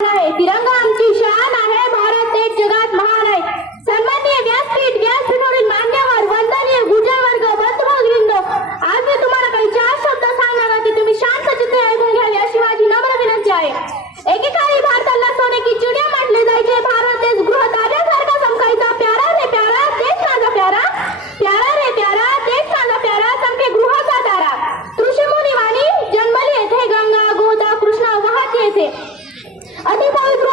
आहे. तिरंगा आमची शान आहे. भारत देश जगात महान आहे. सन्माननीय व्यासपीठावरील मान्यवर, वंदनीय गुजरवर्ग, बंधुभगिनींनो, आज मी तुम्हाला काही 4 शब्द सांगणार आहे. तुम्ही शांत चित्ते ऐकून घ्यावे अशी माझी नम्र विनंती आहे. एकेकाळी भारताला सोने की चिडिया म्हटले जायचे. भारत देश गृहताब्यासारखा चमकायचा. प्यारा रे प्यारा देश माझा प्यारा, प्यारा रे प्यारा देश माझा प्यारा, चमके गृहाचा तारा. ऋषीमुनी वाणी जन्मली येथे, गंगा गोदा कृष्णा वाहत येथे. अति पवित्र